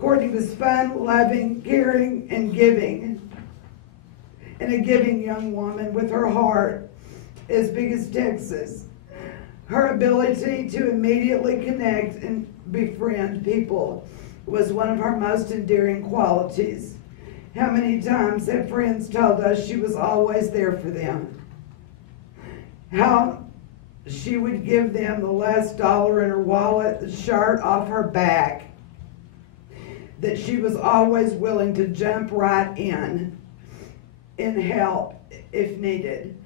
Courtney was fun, loving, caring, and giving. And a giving young woman with her heart as big as Texas. Her ability to immediately connect and befriend people was one of her most endearing qualities. How many times have friends told us she was always there for them? How she would give them the last dollar in her wallet, the shirt off her back, that she was always willing to jump right in and help if needed.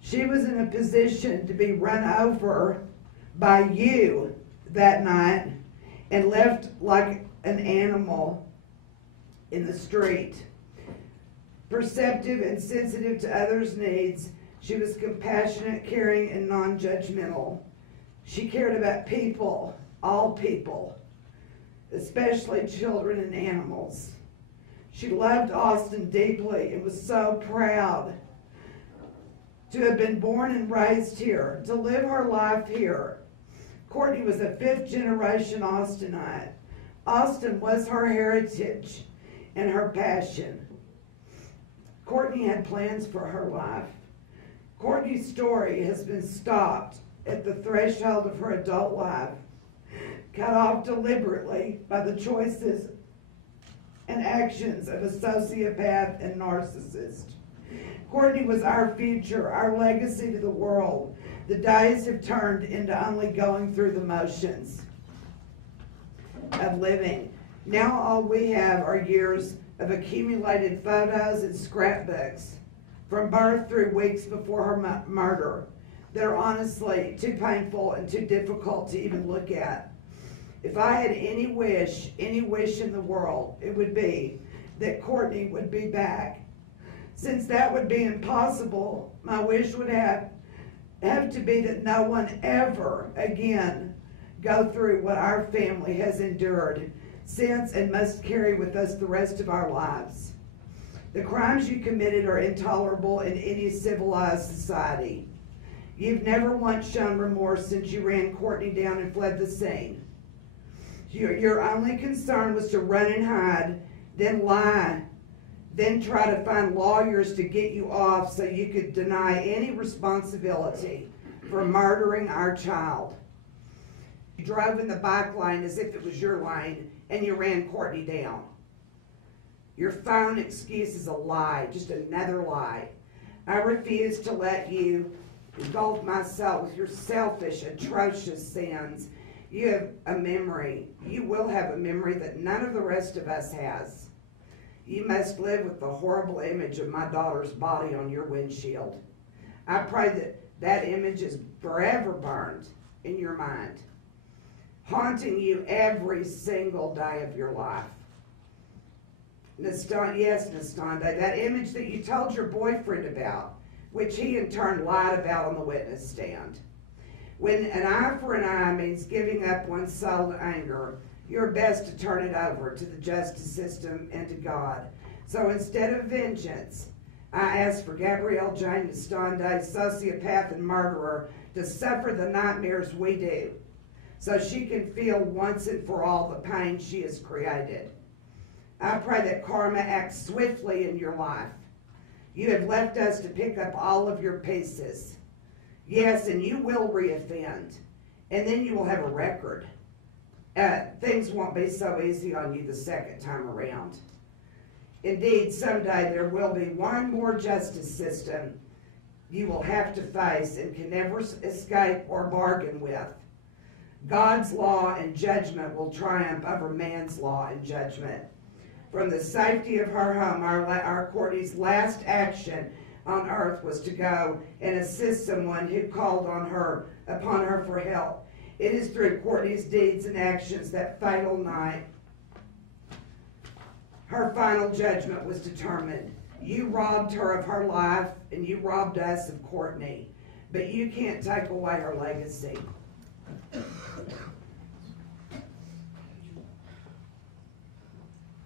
She was in a position to be run over by you that night and left like an animal in the street. Perceptive and sensitive to others' needs, she was compassionate, caring, and non-judgmental. She cared about people, all people, especially children and animals. She loved Austin deeply and was so proud to have been born and raised here, to live her life here. Courtney was a fifth-generation Austinite. Austin was her heritage and her passion. Courtney had plans for her life. Courtney's story has been stopped at the threshold of her adult life, cut off deliberately by the choices and actions of a sociopath and narcissist. Courtney was our future, our legacy to the world. The days have turned into only going through the motions of living. Now all we have are years of accumulated photos and scrapbooks from birth through weeks before her murder that are honestly too painful and too difficult to even look at. If I had any wish in the world, it would be that Courtney would be back. Since that would be impossible, my wish would have to be that no one ever again go through what our family has endured since and must carry with us the rest of our lives. The crimes you committed are intolerable in any civilized society. You've never once shown remorse since you ran Courtney down and fled the scene. Your only concern was to run and hide, then lie, then try to find lawyers to get you off so you could deny any responsibility for murdering our child. You drove in the bike lane as if it was your lane, and you ran Courtney down. Your phone excuse is a lie, just another lie. I refuse to let you engulf my soul with your selfish, atrocious sins. You have a memory. You will have a memory that none of the rest of us has. You must live with the horrible image of my daughter's body on your windshield. I pray that that image is forever burned in your mind, haunting you every single day of your life. Yes, Nastande, that image that you told your boyfriend about, which he in turn lied about on the witness stand. When an eye for an eye means giving up one's soul to anger, you're best to turn it over to the justice system and to God. So instead of vengeance, I ask for Gabrielle Jane Nastande, sociopath and murderer, to suffer the nightmares we do, so she can feel once and for all the pain she has created. I pray that karma acts swiftly in your life. You have left us to pick up all of your pieces. Yes, and you will reoffend, and then you will have a record. Things won't be so easy on you the second time around. Indeed, someday there will be one more justice system you will have to face and can never escape or bargain with. God's law and judgment will triumph over man's law and judgment. From the safety of her home, our Courtney's last action on earth was to go and assist someone who called upon her for help. It is through Courtney's deeds and actions that fatal night her final judgment was determined. You robbed her of her life, and you robbed us of Courtney, but you can't take away her legacy.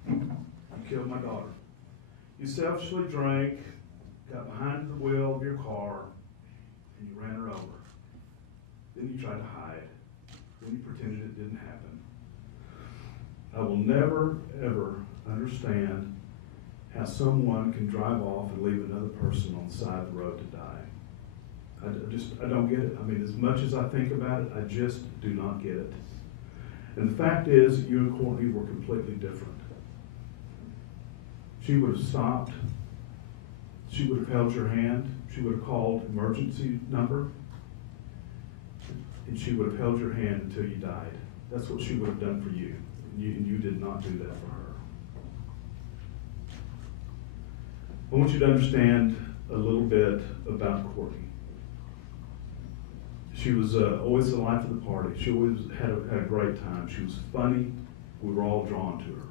You killed my daughter. You selfishly drank, got behind the wheel of your car, and you ran her over. Then you tried to hide. Then you pretended it didn't happen. I will never, ever understand how someone can drive off and leave another person on the side of the road to die. I don't get it. I mean, as much as I think about it, I just do not get it. And the fact is, you and Courtney were completely different. She would have stopped. She would have held your hand. She would have called emergency number. And she would have held your hand until you died. That's what she would have done for you. And you did not do that for her. I want you to understand a little bit about Courtney. She was always the life of the party. She always had a great time. She was funny. We were all drawn to her.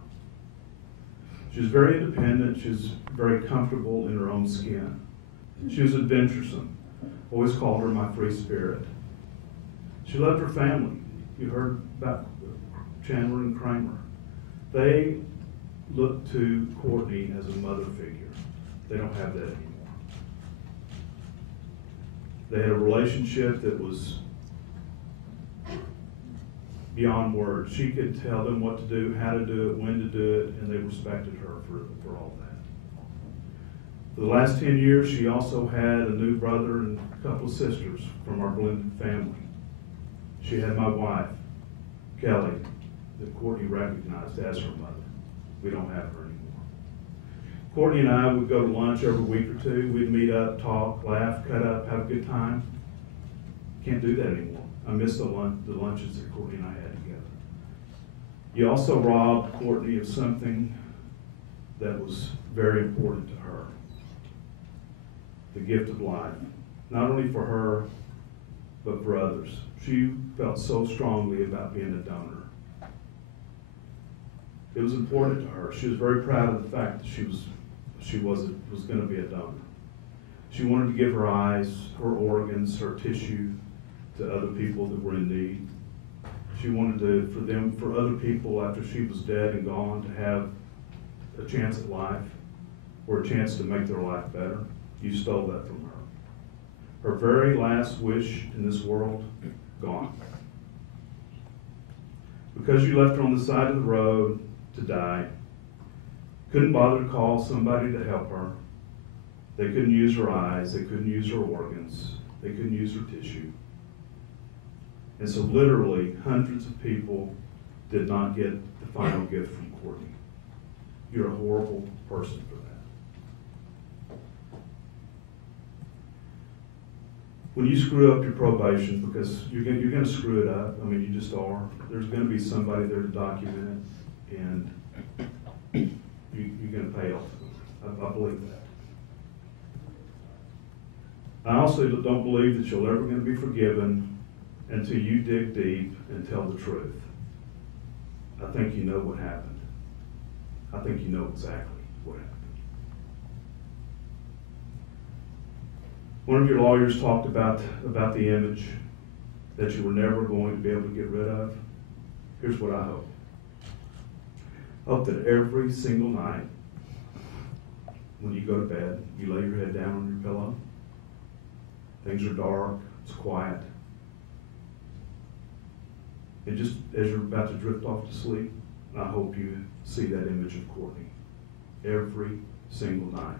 She was very independent. She was very comfortable in her own skin. She was adventuresome. Always called her my free spirit. She loved her family. You heard about Chandler and Kramer. They looked to Courtney as a mother figure. They don't have that anymore. They had a relationship that was beyond words. She could tell them what to do, how to do it, when to do it, and they respected her for all that. For the last 10 years, she also had a new brother and a couple of sisters from our blended family. She had my wife, Kelly, that Courtney recognized as her mother. We don't have her anymore. Courtney and I would go to lunch every week or two. We'd meet up, talk, laugh, cut up, have a good time. Can't do that anymore. I miss the lunches that Courtney and I had together. You also robbed Courtney of something that was very important to her. The gift of life. Not only for her, but for others. She felt so strongly about being a donor. It was important to her. She was very proud of the fact that she was going to be a donor. She wanted to give her eyes, her organs, her tissue to other people that were in need. She wanted for other people after she was dead and gone to have a chance at life or a chance to make their life better. You stole that from her. Her very last wish in this world, gone. Because you left her on the side of the road to die, couldn't bother to call somebody to help her. They couldn't use her eyes, they couldn't use her organs, they couldn't use her tissue. And so literally hundreds of people did not get the final gift from Courtney. You're a horrible person for that. When you screw up your probation, because you're going to screw it up, I mean, you just are, there's going to be somebody there to document it, and you're going to pay off. I believe that. I also don't believe that you're ever going to be forgiven until you dig deep and tell the truth. I think you know what happened. I think you know exactly what happened. One of your lawyers talked about the image that you were never going to be able to get rid of. Here's what I hope. I hope that every single night when you go to bed, you lay your head down on your pillow. Things are dark, it's quiet. And just as you're about to drift off to sleep, I hope you see that image of Courtney every single night.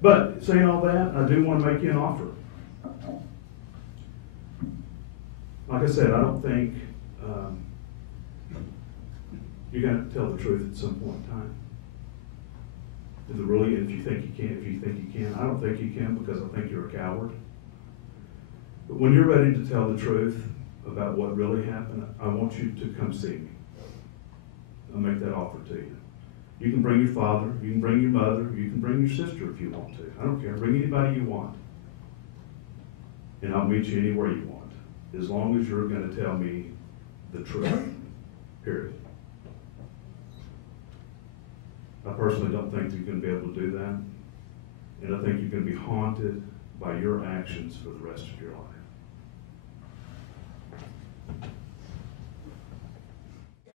But saying all that, I do want to make you an offer. Like I said, I don't think you're going to tell the truth at some point in time. If you think you can, I don't think you can because I think you're a coward. But when you're ready to tell the truth about what really happened, I want you to come see me. I'll make that offer to you. You can bring your father, you can bring your mother, you can bring your sister if you want to. I don't care. Bring anybody you want. And I'll meet you anywhere you want, as long as you're going to tell me the truth. Period. I personally don't think you're going to be able to do that. And I think you're going to be haunted by your actions for the rest of your life.